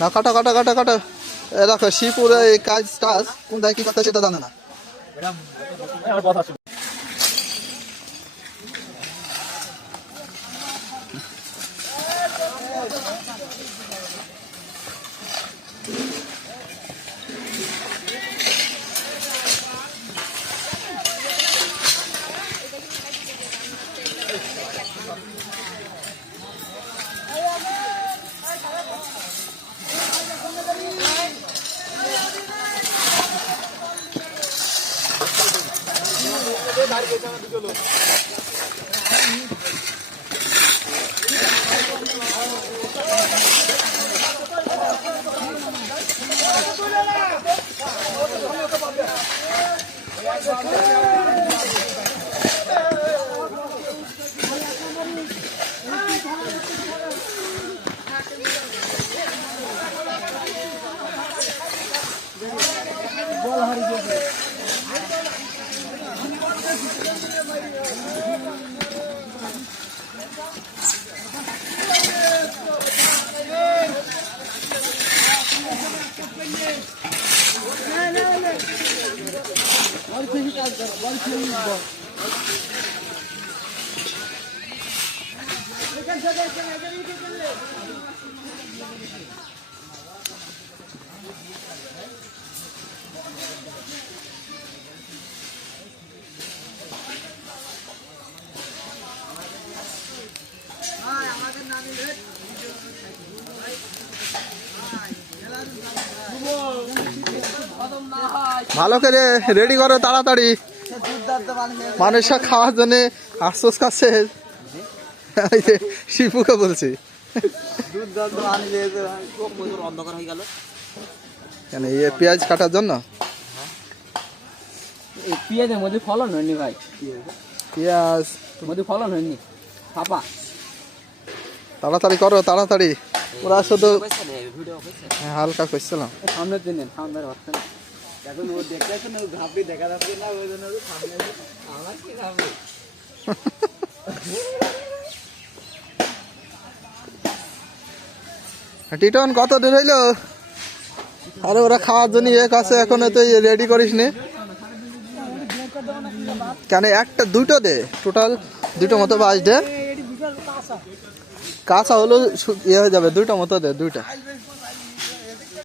না কাটা কাটা কাটা কাটা। এ দেখো শিবপুরে এই কাজ টাজ কোনটায় কি করতে সেটা জানে না। ভালো করে রেডি করো তাড়াতাড়ি, মানুষের খাওয়ার জন্য আফসোস খাচ্ছে। শিপুকে বলছি কেন ইয়ে পেঁয়াজ কাটার জন্য। পেঁয়াজের মধ্যে ফলন হয়নি ভাই, পেঁয়াজ মধ্যে ফলন হয়নি ফাপা। তাড়াতাড়ি করো তাড়াতাড়ি, ওরা শুধু হালকা করছিলাম। সামনের দিন সামনের হচ্ছে না এখন, ও দেখতেছে না ঘাপড়ি দেখা যাচ্ছে না, ওই জন্য সামনে আমার কি ঘাপড়ি। টিটন কত দূর হইলো? আরে ওরা খাওয়ার জন্য এক আছে এখনো তো রেডি করিস নি কেন? একটা দুটো দে, টোটাল দুটো মতো বাজ দে, কাঁচা হলো ইয়ে হয়ে যাবে, দুইটা মতো দে, দুইটা।